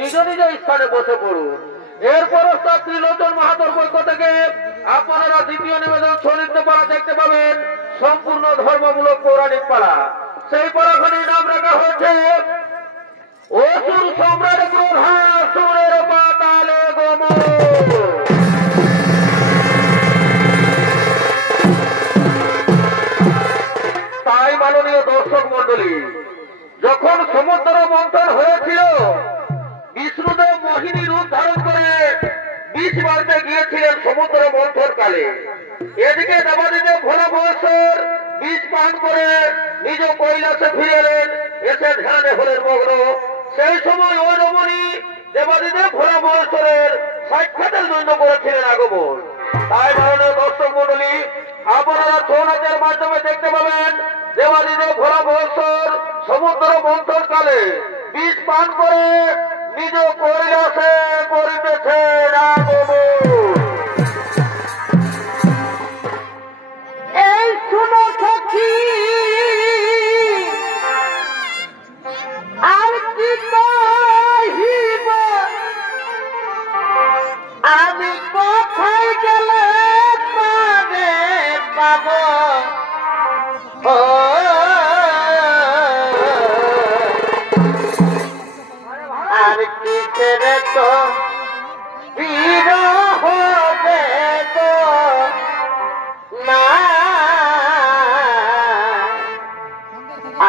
নিজ নিজ স্থানে বসে পড়ুন। এরপর ত্রিলোচন মাহাতোর পক্ষ থেকে আপনারা দ্বিতীয় নিবেদন সন্নিধ্য পাড়া দেখতে পাবেন, সম্পূর্ণ ধর্মমূলক পৌরাণিক পাড়া। সেই পাড়াখানির নাম রাখা হয়েছে অসুর সম্রাট গ্রহাসুরের পাতালে গমন। তাই মাননীয় দর্শক মন্ডলী, যখন সমুদ্র মন্থন হয়েছিল, বিষ্ণুদেব মোহিনী রূপ ধারণ করে বিষ বাড়তে গিয়েছিলেন সমুদ্র মন্থন কালে। এদিকে দেবাদিদেব ভোলা বৎসর বিষ পান করে নিজ কৈলাসে ফিরে এলেন, এসে ধ্যানে হলেন মগ্ন। সেই সময় ওই রমণী দেবাদিদেব ভোলা বৎসরের সাক্ষাতের জন্য করেছিলেন আগমন। তাই মাননীয় দর্শক মন্ডলী, আপনারা ছৌ নাচের মাধ্যমে দেখতে পাবেন দেবাদিদেব ভোলা বৎসর সমুদ্র মন্থন কালে বিষ পান করে নিজ কৈলাসে করিতেছেন আগমন। এই শুনো সখী, আর কি কহিব, আমি কোথায় গেলে পাবে পাব, আর কি ছেড়ে তো বিরহ হবে তো না,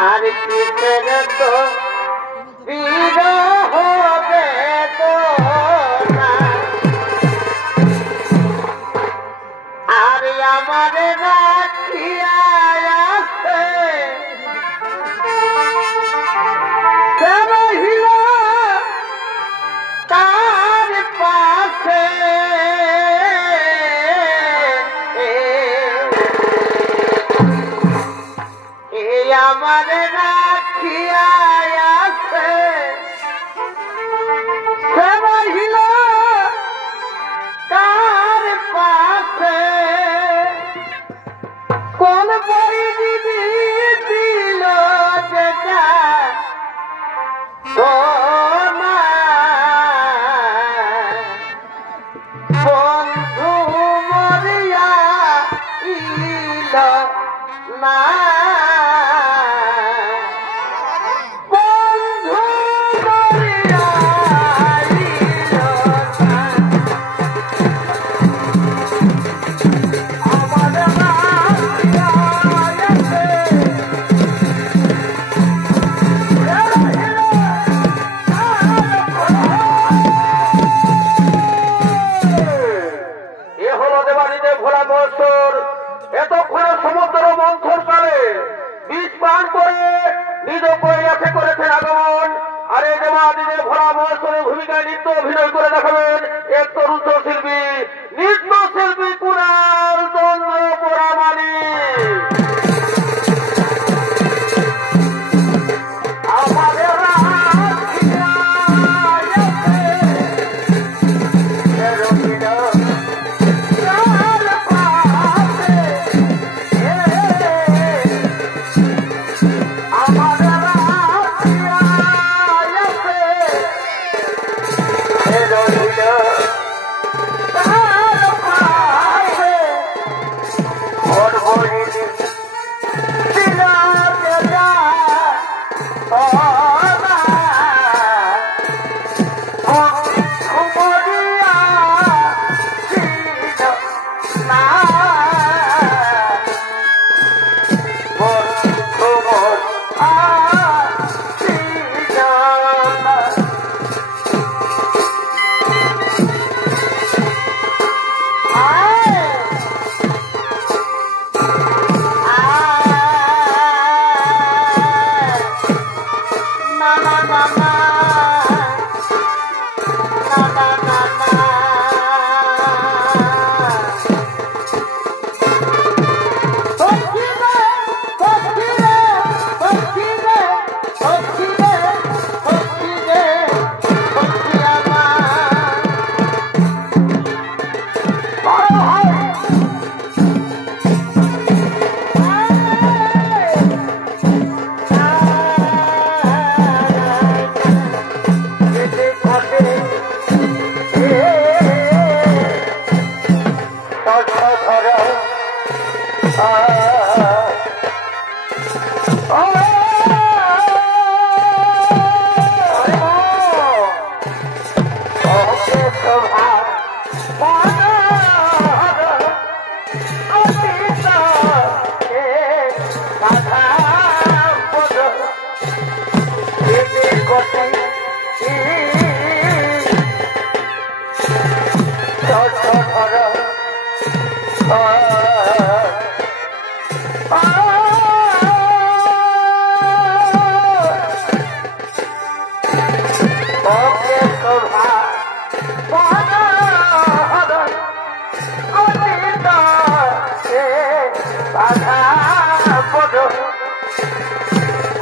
আর কি ছেড়ে তো বিরহ হবে তো না, আর আমার রাখিয়া আছে রহিল তার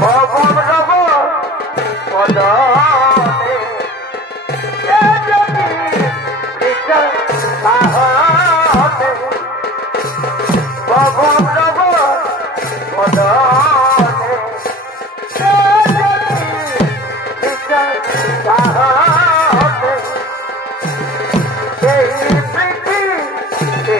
ভবন রব বদনে এ যদি কৃষ্ণ সাহতে ভবন রব বদনে এ যদি কৃষ্ণ সাহতে এই পৃথিবীতে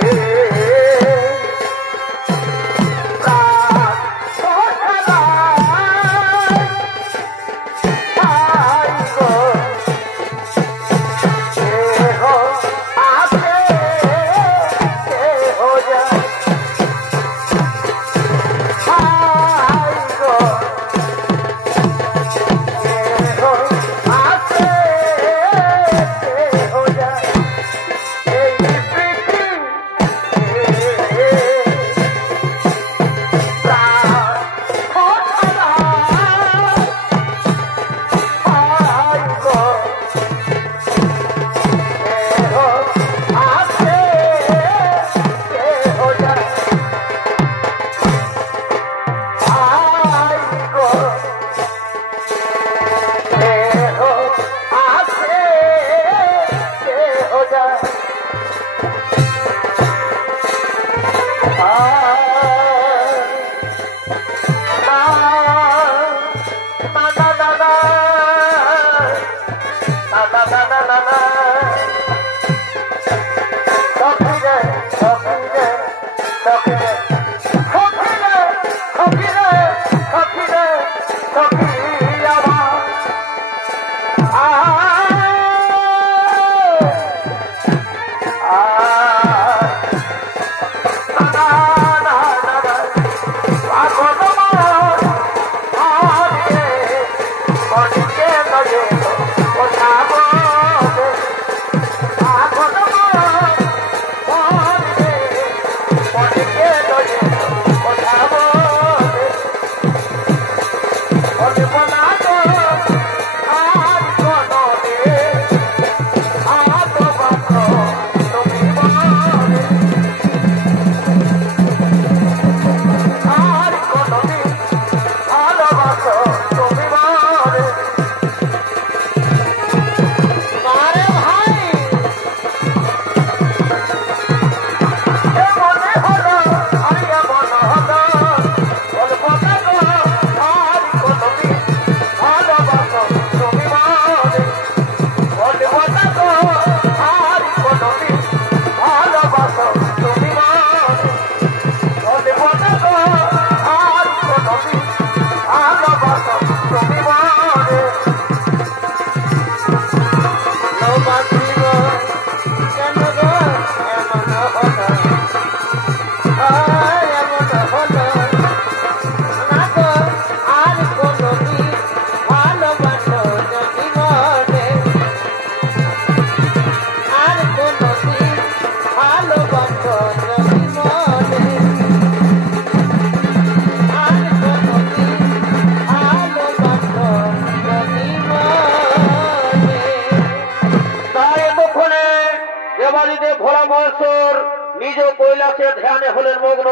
নিজ কৈলাসে ধ্যানে হলেন মগ্ন।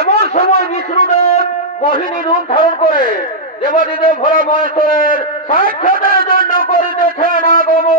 এমন সময় বিষ্ণুদেব মোহিনী রূপ ধারণ করে দেবাদিদেব ভোলা মহেশ্বরের সাক্ষাতের জন্য করিতেছেন আগমন।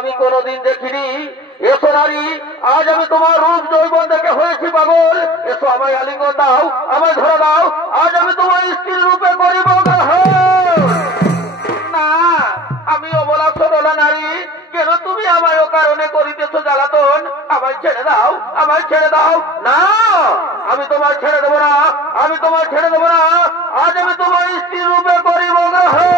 আমি কোনদিন দেখিনি। এসো নারী, আজ আমি তোমার রূপ যৌবন দেখে হয়েছি পাগল। এসো আমায় আলিঙ্গন দাও, আমায় ধরে দাও, আজ আমি তোমার স্ত্রীর রূপে করিব গ্রহণ। না, আমি অবলা সরলা নারী, কেন তুমি আমায় ও কারণে করিতেছ জ্বালাতন? আমায় ছেড়ে দাও, আমায় ছেড়ে দাও। না, আমি তোমায় ছেড়ে দেবো না, আমি তোমায় ছেড়ে দেবো না, আজ আমি তোমার স্ত্রীর রূপে করিব গ্রহণ।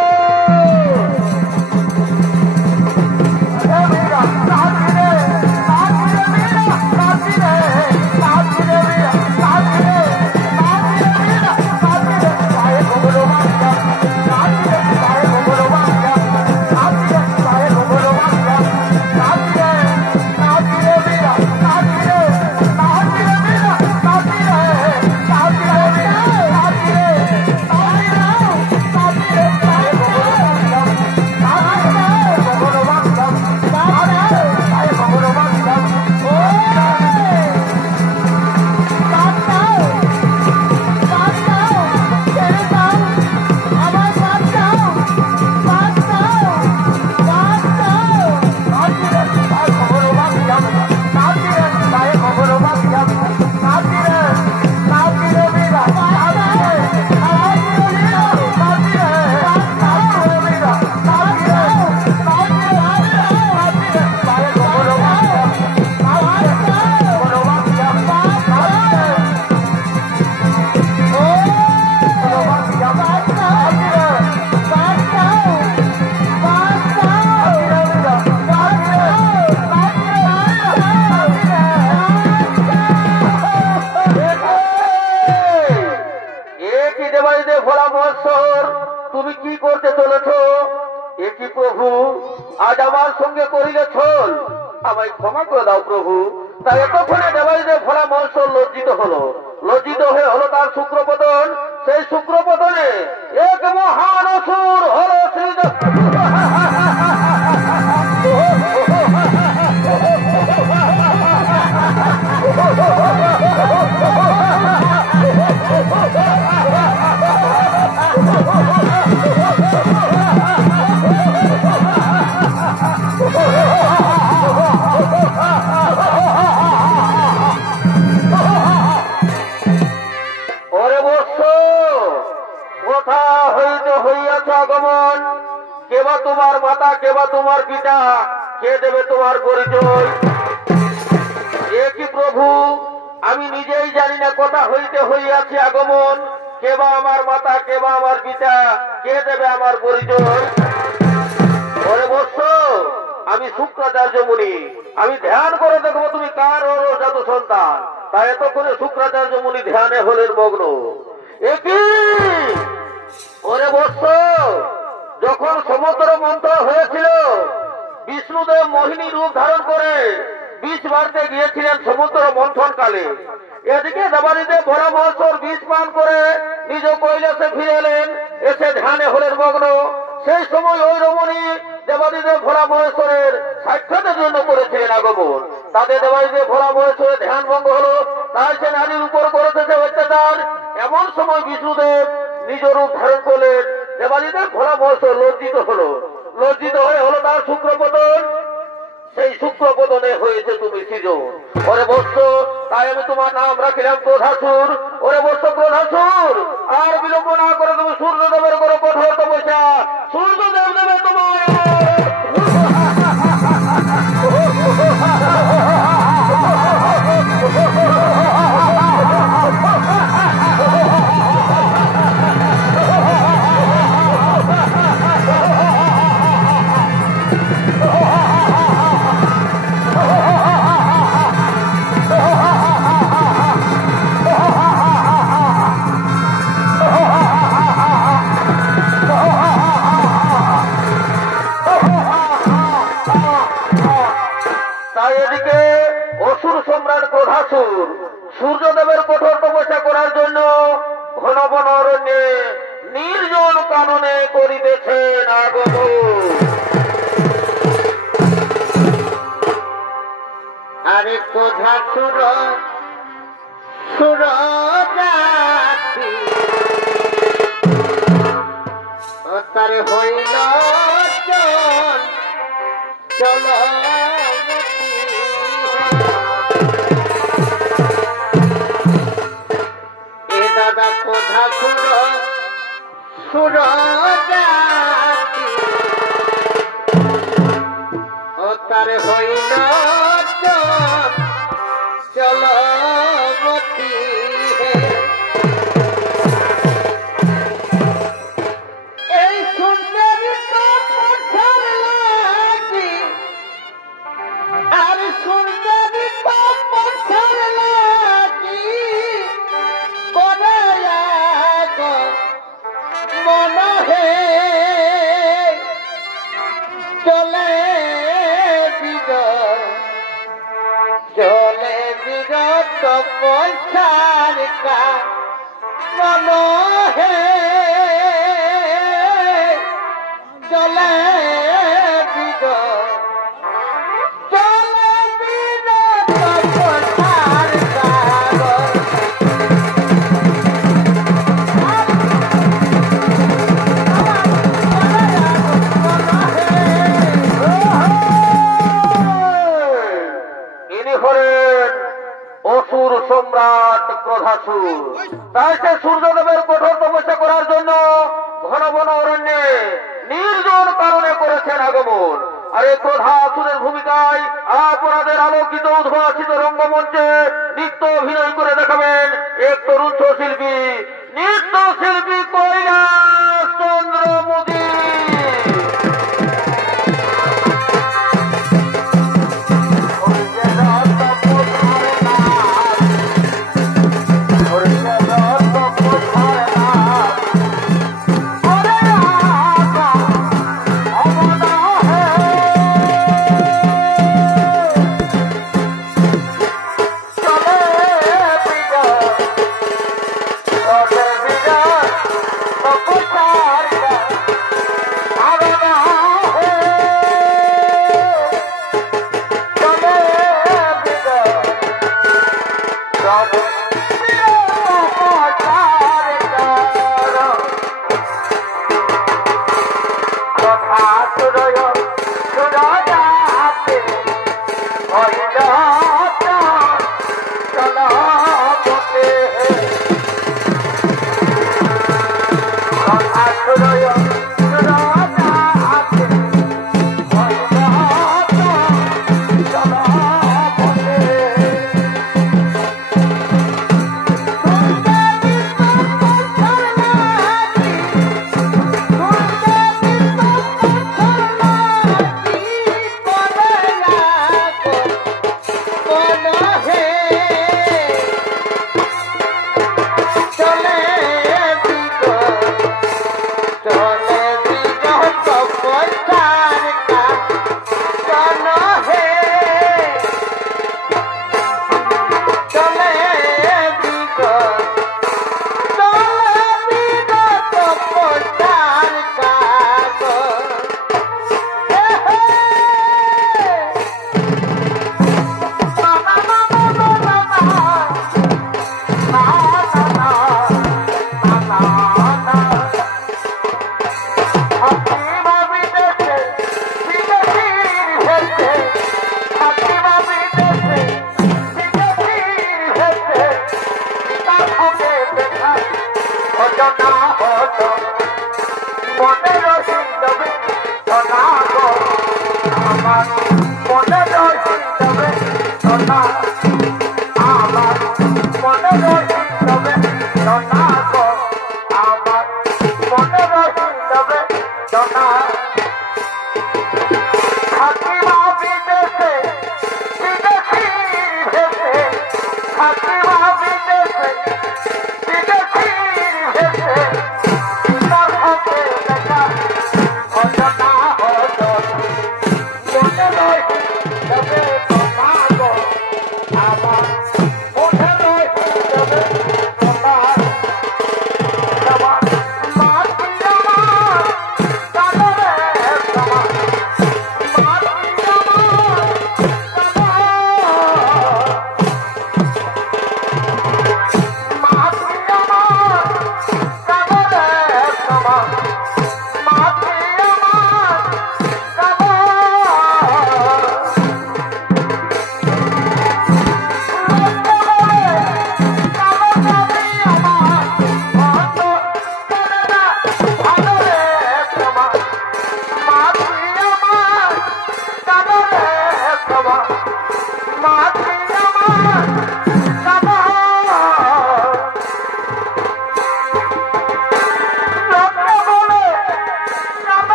তুমি কি করতে চলেছ? এ কি প্রভু, আজ আমার সঙ্গে করিলে ছল, আমায় ক্ষমা করে দাও প্রভু। তাই এতক্ষণে দেবাইদেব ভোলা মহেশ্বর লজ্জিত হলো, লজ্জিত হয়ে হলো তার শুক্রপতন। সেই শুক্রপতনে এক মহান অসুর হলো শ্রী আগমন। কেবা তোমার মাতা, কেবা তোমার পিতা, কে দেবে তোমার পরিচয়? এ কি প্রভু, আমি নিজেই জানি না কথা হইতে হইয়াছে আগমন। কেবা আমার মাতা, কেবা আমার পিতা, কে দেবে আমার পরিচয়? ওরে বৎস, আমি শুক্রাচার্য মুনি, আমি ধ্যান করে দেখবো তুমি কার জাত সন্তান। তাই এতক্ষণে শুক্রাচার্য মুনি ধ্যানে হলেন মগ্ন। একই ওরে বৎস, যখন সমুদ্র মন্থন হয়েছিল, বিষ্ণুদেব মোহিনী রূপ ধারণ করে বিষ মারতে গিয়েছিলেন সমুদ্র মন্থন কালে। এদিকে দেবাদিদেব ভোলা মহেশ্বর বিষ পান করে নিজ কৈলাসে ফিরে এলেন, এসে ধ্যানে হলেন মগ্ন। সেই সময় ওই রমণী দেবাদিদেব ভোলা মহেশ্বরের সাক্ষাতের জন্য করেছিলেন আগমন। তাতে দেবাদিদেব ভোলা মহেশ্বরের ধ্যান ভঙ্গ হলো, তাই সে নারীর উপর করেছে অত্যাচার। এমন সময় বিষ্ণুদেব নিজ রূপ ধারণ করলেন। দেবাদিদেব ভোলা মহেশ্বর লজ্জিত হলো, লজ্জিত হয়ে হলো তার শুক্রপতন। সেই শুক্রপতনে হয়েছে তুমি সৃজন। ওরে বৎস, তাই আমি তোমার নাম রাখিলাম ক্রোধাসুর। ওরে বৎস ক্রোধাসুর, আর বিলম্ব না করে তুমি সূর্যদেবের করো কঠোর তপস্যা। সূর্যদেব দেবে তোমার সূর্যদেবের কঠোর তপস্যা করার জন্য ঘন বন অরণ্যে নির্জন কাননে করিতেছেন আগমন। আরে কোথা সুর সুর জাতি তারে হইল চল চল কোধাসুর সুর জাতি ও তার হইল চলবতী হে এই সুন্দরী পথর লাগি আর সুন্দরী পথর লাগি করে মন হে চলে চলে বিরত পয়সার মন হে চলে বিরত পয়সার অসুর সম্রাট ক্রোধাসুর। তাই সে সূর্যদেবের কঠোর তপস্যা করার জন্য ঘন বন অরণ্যে নির্জন কারণে করেছেন আগমন। আর এই ক্রোধাসুরের ভূমিকায় আপনাদের আলোকিত উদ্ভাসিত রঙ্গমঞ্চে নৃত্য অভিনয় করে দেখাবেন এক তরুণ শিল্পী, নৃত্য শিল্পী কৈলাস চন্দ্র মোদী।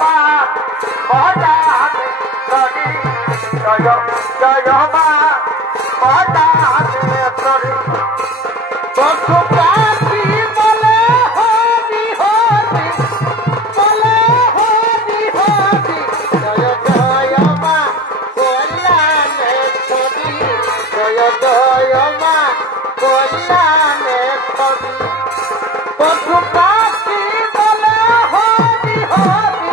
মা মদানেশ্বরী জয় জয় মা মদানেশ্বরী পশু পাখি বলে হরি হরি বলে হরি হরি জয় জয় মা কল্যাণেশ্বরী জয় জয় মা কল্যাণেশ্বরী পশু পাখি বলে হরি হরি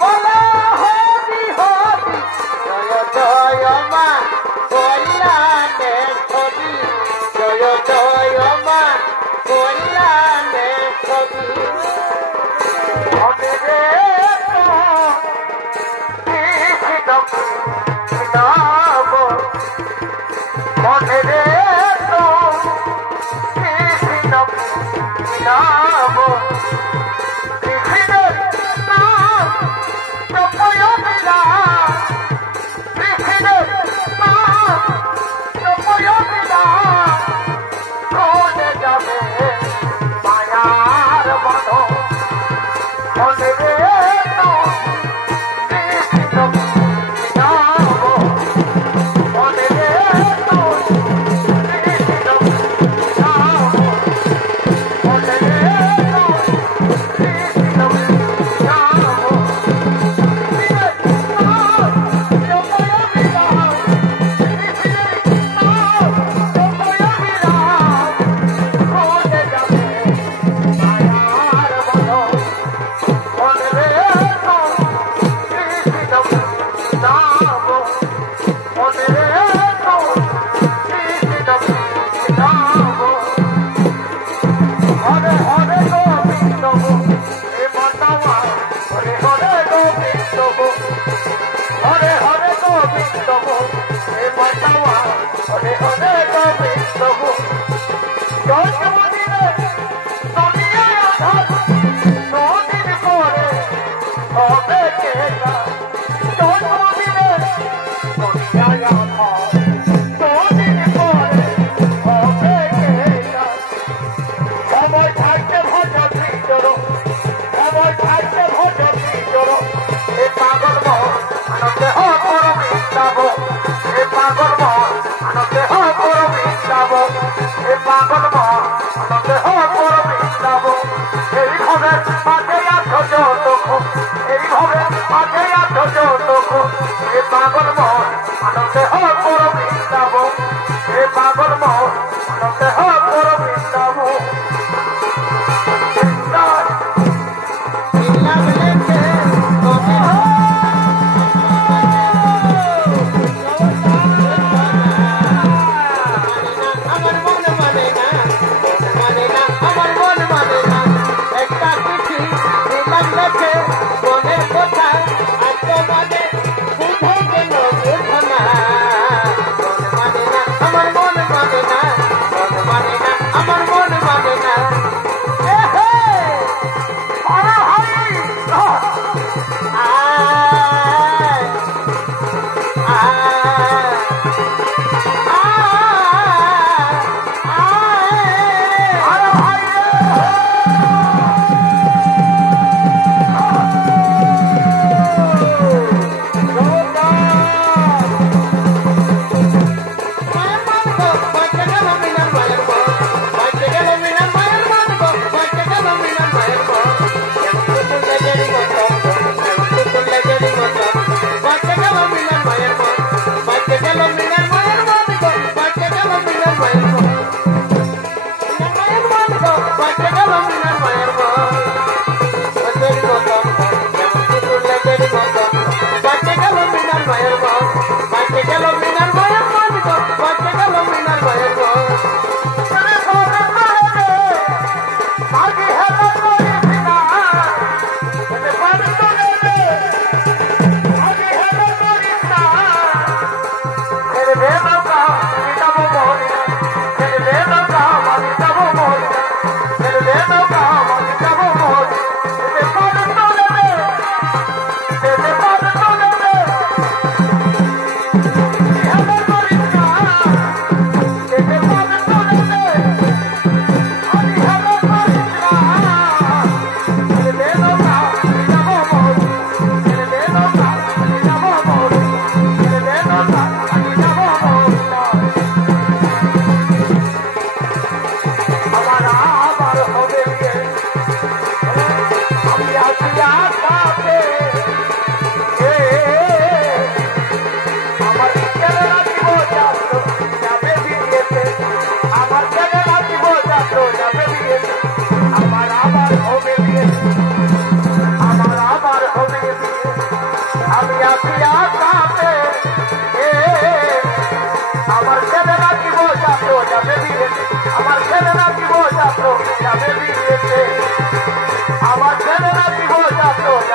বলে হরি হরি জয় জয় মা কল্যাণেশ্বরী জয় জয় মা কল্যাণেশ্বরী মনে রে মনে রে নাম কৃষ্ণের নাম জপয় বিনা কৃষ্ণের নাম জপয় বিনা কোনে যাবে মায়ার বন মনে রে কৃষ্ণ নাম মনে রে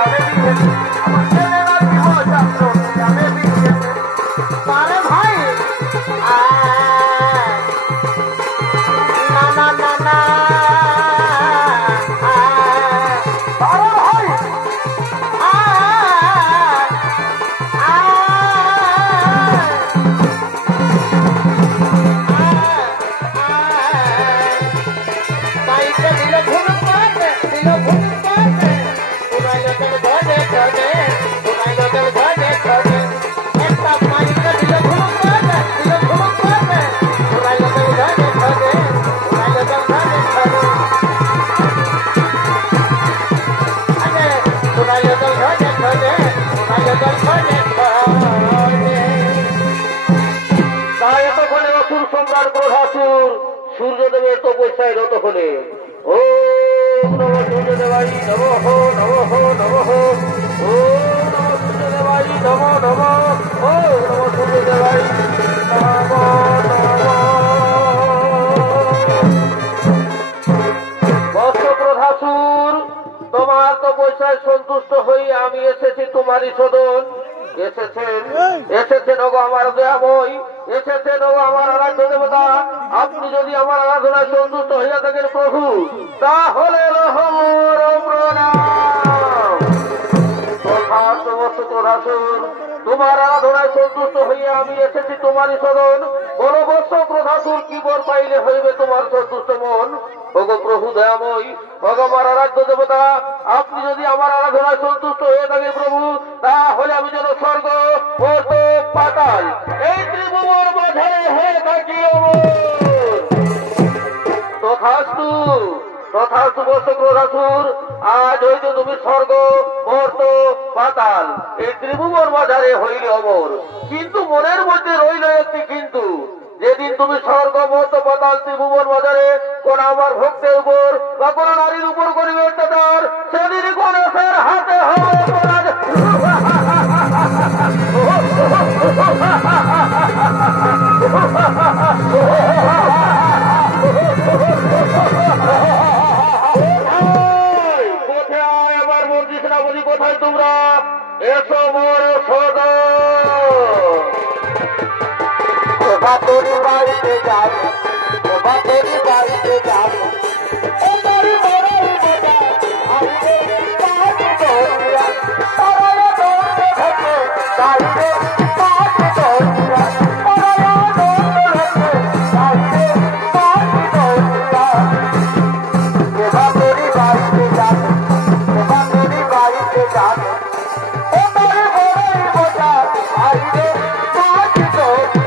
জানে দিয়েছে আমার ছেলেরা জীব শাস্ত্র জানে দিয়েছে আরে ভাই না না না না আরে ভাই তাই এতক্ষণে অসুর সম্রাট গ্রহাসুর সূর্যদেবের তপস্যায় রত হলে ও নম সূর্যদেবাই নমঃ নমঃ নমঃ ও নম সূর্যদেবাই নম নম ও নম সূর্যদেবাই নম বৎসপ্রধাসুর তোমার তপস্যায় সন্তুষ্ট হয়ে আমি এসেছি তোমারই সদন এসেছেন ওগো আমার দয়াময় এসেছেন ওগো আমার আরাধ্য দেবতা আপনি যদি আমার আরাধনায় সন্তুষ্ট হইয়া থাকেন প্রভু তাহলে তোমার আরাধনায় সন্তুষ্ট হইয়া আমি এসেছি তোমারই সদন বড় বৎস প্রধাসুর কি বর পাইলে হইবে তোমার সন্তুষ্ট মন ওগো প্রভু দয়াময় ওগো আমার আরাধ্য দেবতা আপনি যদি আমার আরাধনায় সন্তুষ্ট হয়ে থাকেন প্রভু তাহলে আমি যেন স্বর্গ মর্ত পাতাল এই ত্রিভুবন মাঝারে হয়ে থাকি তথাস্তু তথাস্তু বৎসপ্রধাসুর আজ হইতে তুমি স্বর্গ মর্ত পাতাল এই ত্রিভুবন মাঝারে হইলে অমর কিন্তু মনের মধ্যে রইল একটি কিন্তু যেদিন তুমি স্বর্গ মর্ত পাতাল ত্রিভুবন বাজারে কোন আমার ভক্তের উপর বা কোন নারীর উপর করিবে অত্যাচার সেদিন কোন হাতে হবে কোথায় আমার মন্ত্রী সেনাপতি কোথায় তোমরা এসো মোর সদন তোরি বাড়িতে যাবো তোরি বাড়িতে যাবো তোরি বড়াই বোঝা আমি পাটি দৌড়িয়া তারা দৌড়ে থাকে তাইরে পাটি দৌড়িয়া তারা দৌড়ে থাকে তাইরে পাটি দৌড়িয়া তোরি বাড়িতে যাবো তোরি বাড়িতে যাবো তোরি বড়াই বোঝা আইরে পাটি দৌড়িয়া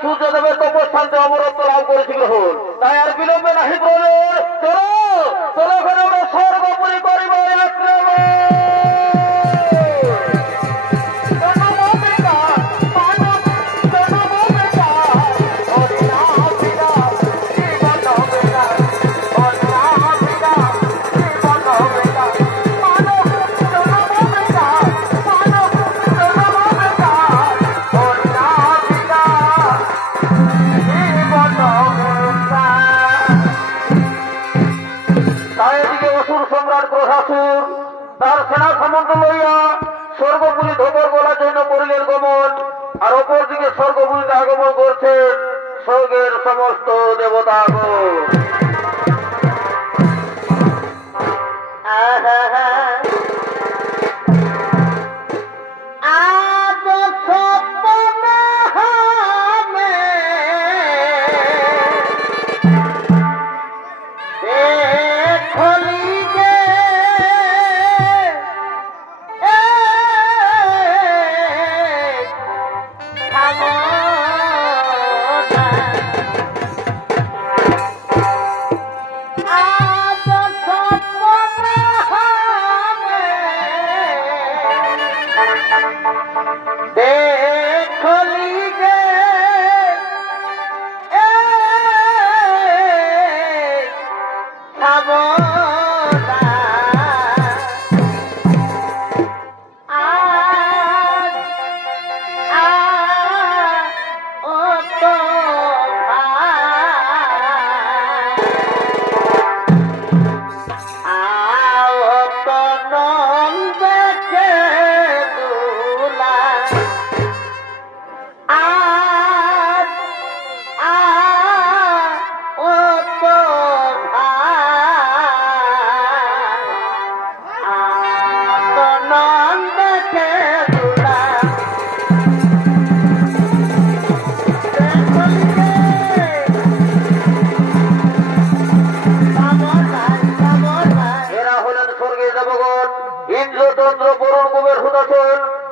সূর্যদেবের তপস্থানতে অমরত্ব লাভ করেছি গ্রহণ। তাই আর বিলম্বে নাহি প্রয়োজন। চলো চলো ওখানে আমরা স্বর্গপুরী করিব তার সেনা সামন্ত লইয়া স্বর্গপুরী ধবর বলার জন্য করিলেন গমন। আর অপরদিকে স্বর্গপুরীতে আগমন করছেন স্বর্গের সমস্ত দেবতাগণ।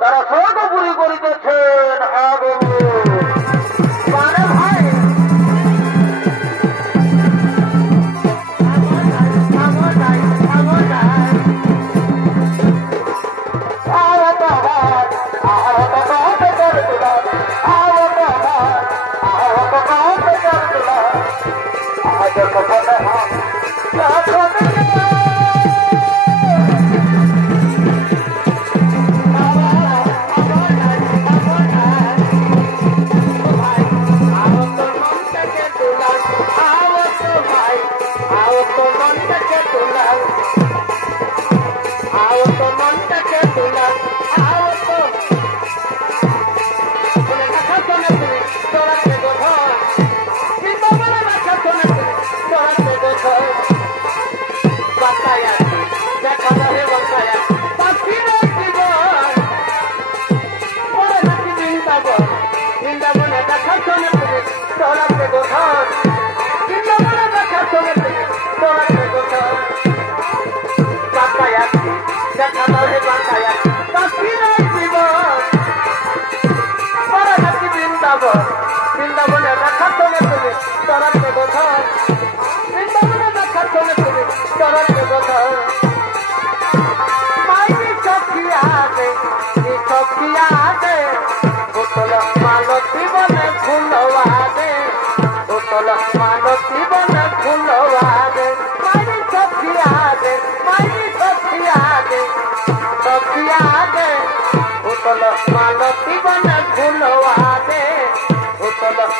তারা স্বর্গপুরী করিতেছেন আগমন।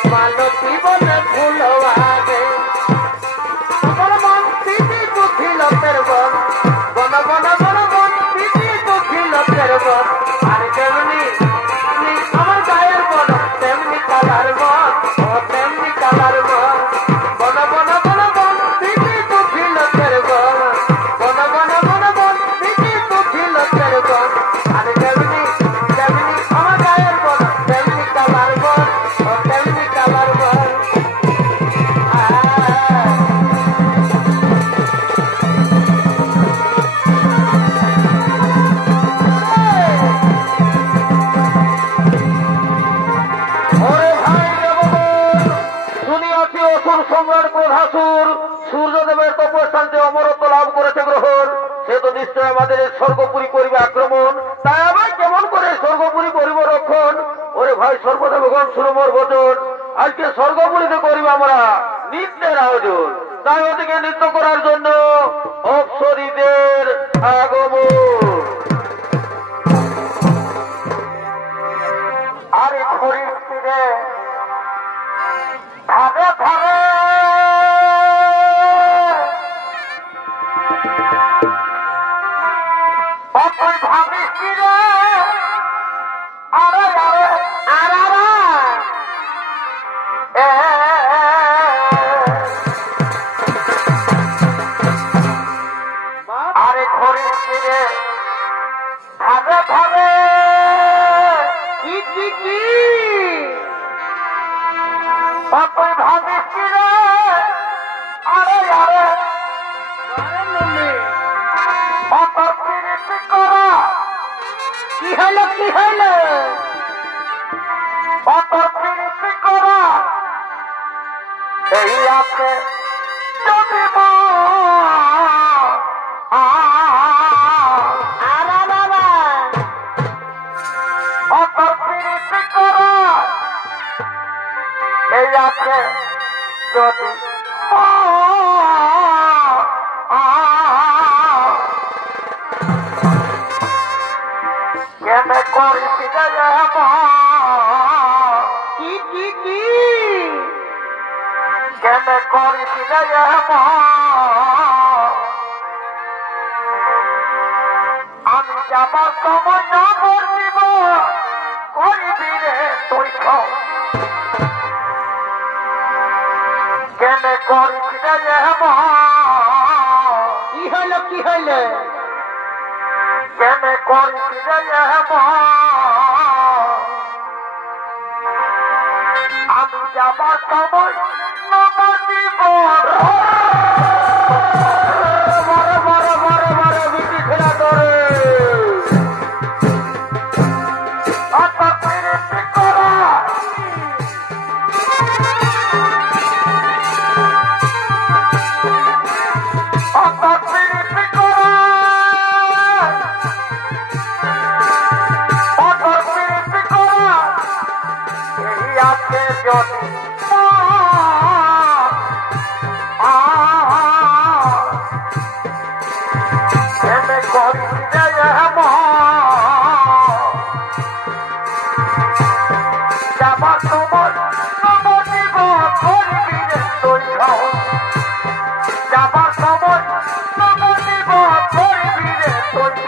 मानती बन भूलवा दे সম্রাট ক্রোধাসুর সূর্যদেবের তপস্থানতে অমরত্ব লাভ করেছে গ্রহণ, সে তো নিশ্চয় আমাদের স্বর্গপুরী করিবে আক্রমণ। তাই আবার কেমন করে স্বর্গপুরী করিব রক্ষণ? ওরে ভাই সর্বদেবগণ সুরমর বচন, আজকে স্বর্গপুরীতে করিবে আমরা নৃত্যের আয়োজন। তাই ওদিকে নৃত্য করার জন্য অপ্সরীদের আগমন। আরে ঘড়ির তীরে ধারে ধারে তুই ভাবিস কি রে? আরে আরে আরে আরে ঘড়ির তীরে ধারে ধারে কি কি কি তুই ভাবিস কি রে? আরে আরে অতর পিরিতি করা কি হলো কি হলো? অতর পিরিতি করা এই আছে যদি অতর পিরিতি করা এই আছে যদি কেনে করিস কি কি কি কেনে করিস আমি যাবার সময় না বলব করিবি রে তুই কেনে করিস কি হলো কি হলো? কেনে করিস আমি যাবার সময় নমর দিব বিটি খেলা করে যাবার সময় নমর দিব করবি রে তুই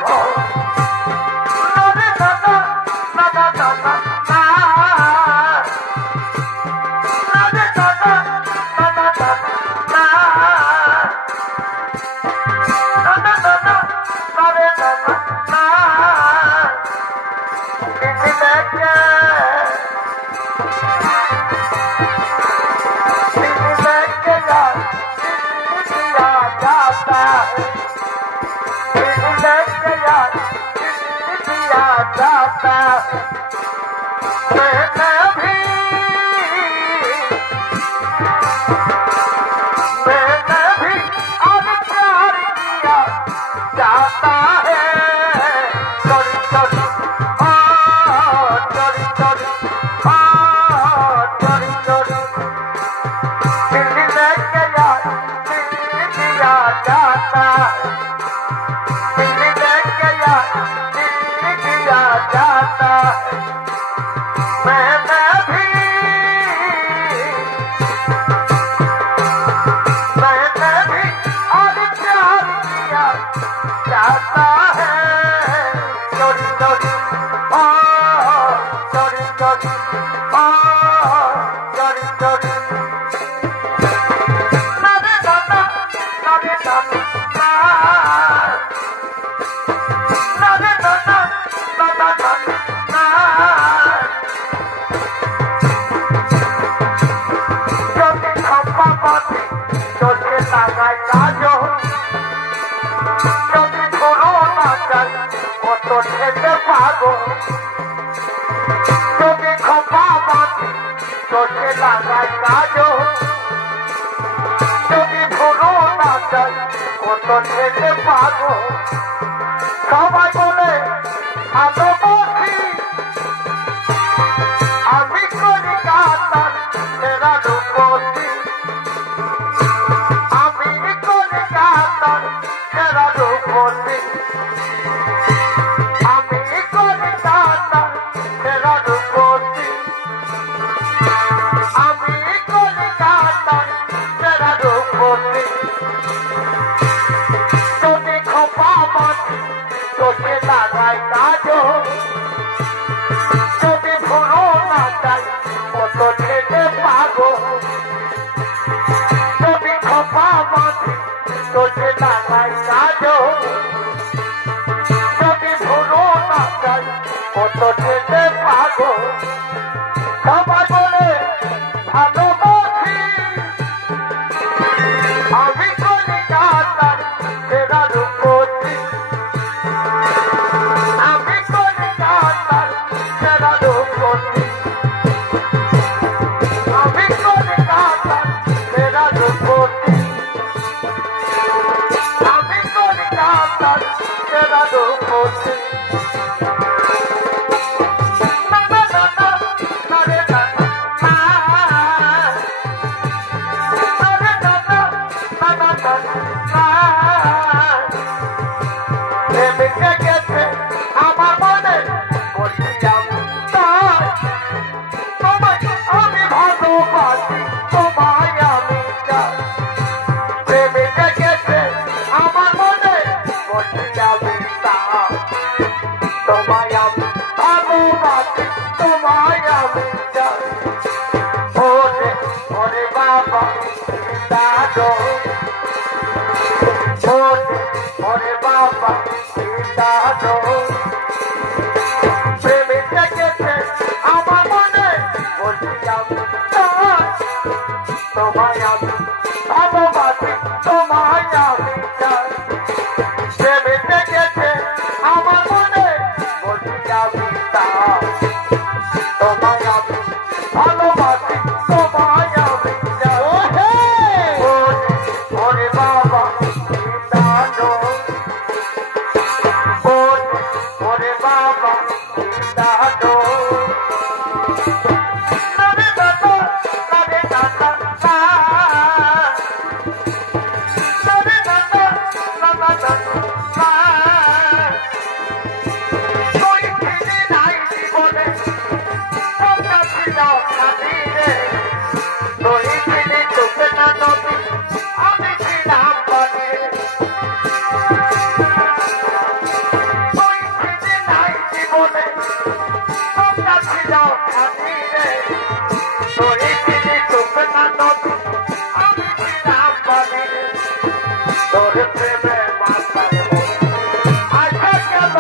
ঠেলে পাগো সবাই বলে ভালোবাসি আমি করি কাতার সেরা রূপসী আমি করি কাতার সেরা রূপসী আমি করি কাতার সেরা রূপসী আমি করি কাতার সেরা রূপসী যদি খোপা বাঁধি তোকে লাগাই কাজো যদি ভুলো না যাই কত ঠেলে পাগো যদি খোপা বাঁধি তোকে লাগাই কাজো যদি ভুলো না যাই কত ঠেলে পাগো সবাই বলে ভালোবাসি আমি করি কাতার সেরা রূপসী আমি করি কাতার সেরা রূপসী আমি করি কাতার সেরা রূপসী আমি করি কাতার সেরা রূপসী না না না না না রে না না রে না না না না না প্রেমিকে গেছে আমার মনে বলছিলাম তাই তোমায় আমি ভালোবাসি তোমায় আমি চাই প্রেমিকে গেছে আমার মনে বলছিলাম তাই তোমায় আমি ভালোবাসি তোমায় আমি চাই ওরে ওরে বাবা দাদো ওরে বাবা দাদো প্রেমিকে গেছে আমার মনে বলছিলাম তাই তোমায় আমি ভালোবাসি তোমায় আমি চাই প্রেমিকে গেছে আমার মনে বলছিলাম তাই তোমায় আমি ভালোবাসি তোমায় আমি চাই ওরে বাবা দাদো ওরে বাবা দাদো নারে দাদা নারে দাদা নারে দাদা নানা দাদা তুই ফিরে নাই জীবনে সবটা ছিল খালি রে তুই ফিরে চোখে না নদী আমি ছিলাম পানি তুই ফিরে নাই জীবনে সবটা ছিল খালি রে তুই ফিরে চোখে না নদী আমি ছিলাম পানি তোর প্রেমে মাতাল আশা গেল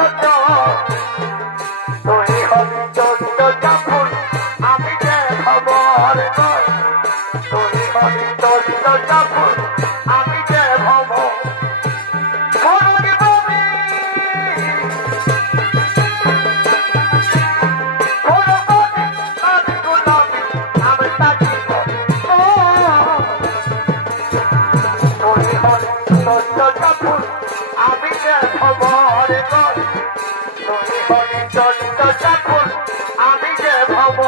তুই হলি চন্দ্র জাফর আমি যে খবর নয় তুই হলি চন্দ্র জাফর আমি যে ভব করবি বমি করবি আমি গোলামি আমি তাকিব তুই হলি চন্দ্র জাফর আমি যে খবর নয় তুই হলি চন্দ্র জাফর আমি যে ভব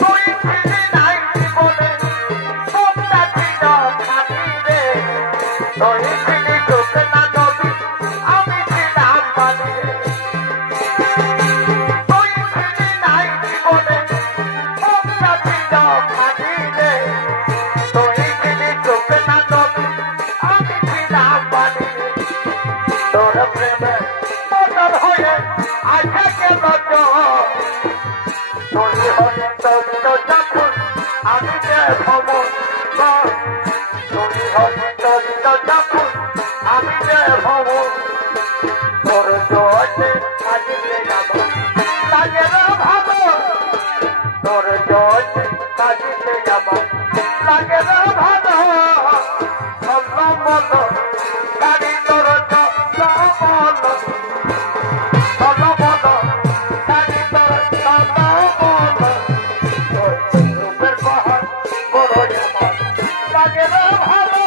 তুই ফিরে নাই জীবনে সবটা ছিল খালি রে তুই ফিরে চোখে না নদী আমি ছিলাম পানি তুই ফিরে নাই জীবনে সবটা ছিল খালি রে তুই ফিরে চোখে না নদী আমি ছিলাম পানি তোর প্রেমে বদল হয়ে আসে গেল তুই হলি চন্দ্র জাফর আমি যে ভব তুই হলি চন্দ্র জাফর আমি যে ভব তোর জয় কাজিলে যাব লাগে না ভালো তোর জয় কাজিলে যাব লাগে না ভালো বলো বলো গাড়ি তোর বলো বলো বলো গাড়ি তোর বলো রূপের পাহাড় বড় আমার লাগে না ভালো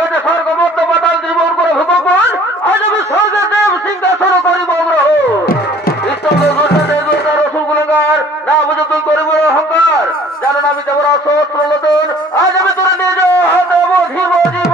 কাছে স্বর্গ মধ্য পাতাল জীবন করে ভূপন আজ আমি স্বর্গের দেব সিংহাসন করিব গ্রহ রসুলগুলগার না বুঝে তুই করিব অহংকার জানো না আমি দেবর অস্ত্র নতুন আজ আমি তোর নিজ দেব ধীব জীব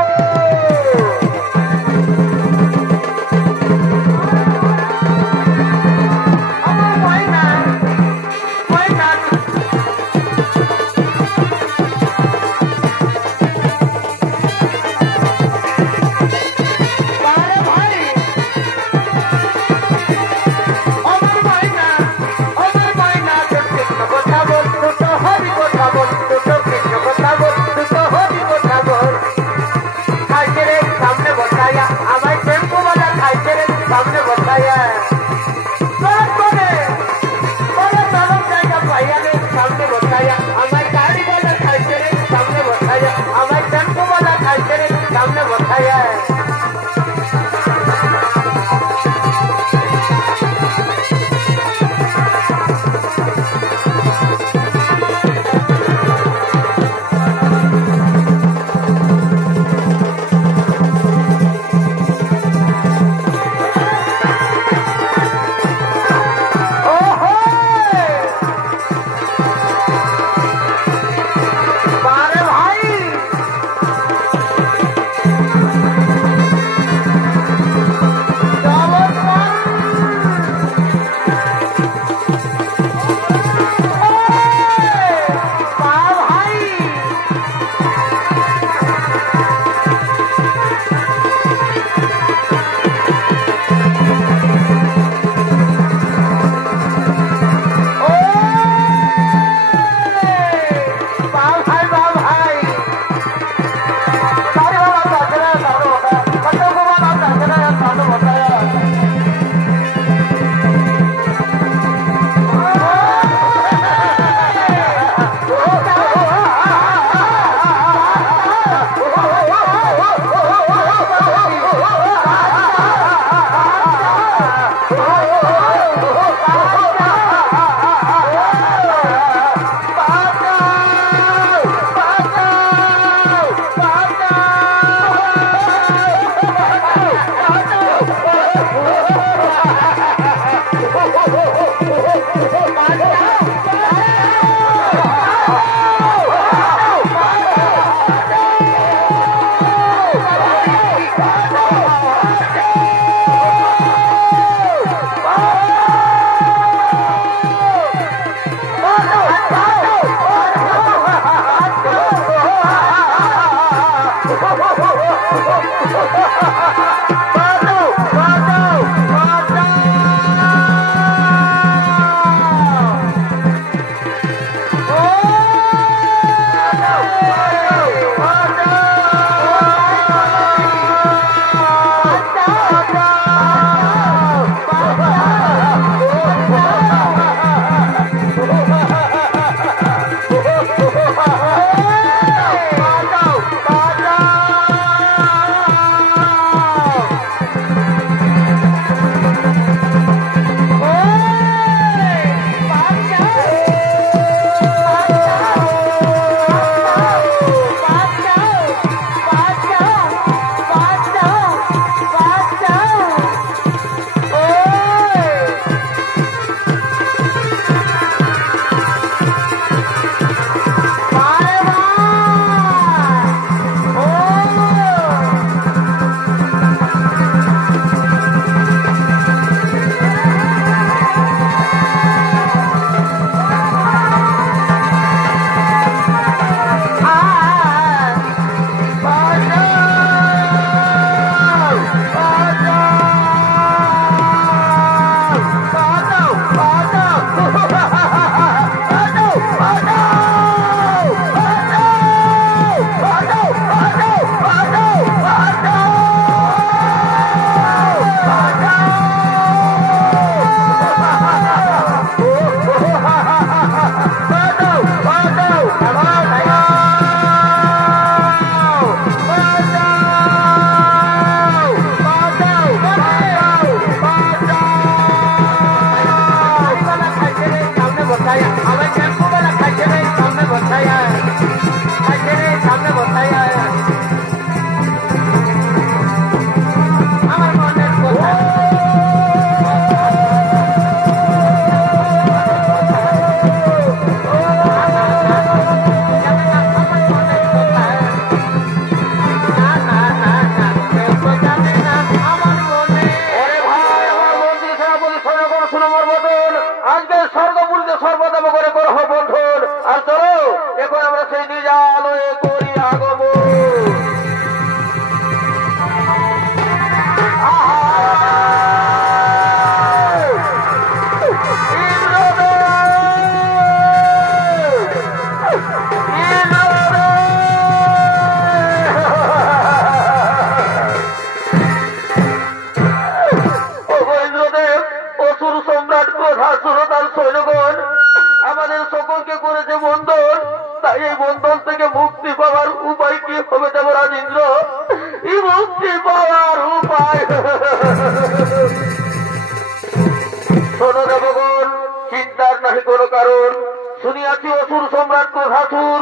দেখছি অসুর সম্রাট কোষাসুর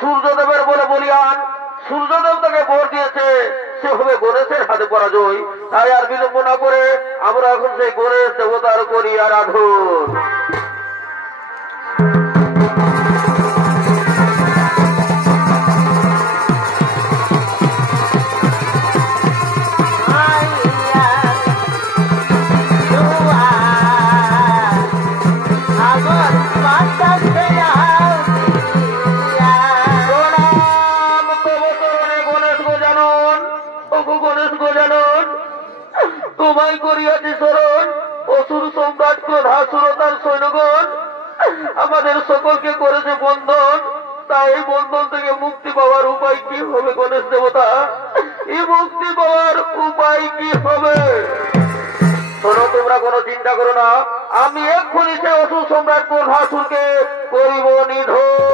সূর্যদেবের বলে বলিয়ান, সূর্যদেব তাকে বর দিয়েছে, সে হবে গণেশের হাতে পরাজয়। তাই আর বিলম্ব না করে আমরা এখন সেই গণেশ দেবতার করি আরাধন। তোমায় করিয়াছি স্মরণ, অসুর সম্রাট কোষাসুর ও তার সৈন্যগণ আমাদের সকলকে করেছে বন্ধন। তাই এই বন্ধন থেকে মুক্তি পাওয়ার উপায় কি হবে গণেশ দেবতা? এই মুক্তি পাওয়ার উপায় কি হবে? শোনো, তোমরা কোনো চিন্তা করো না, আমি এক্ষুনি সে অসুর সম্রাট কোষাসুরকে করিব নিধন।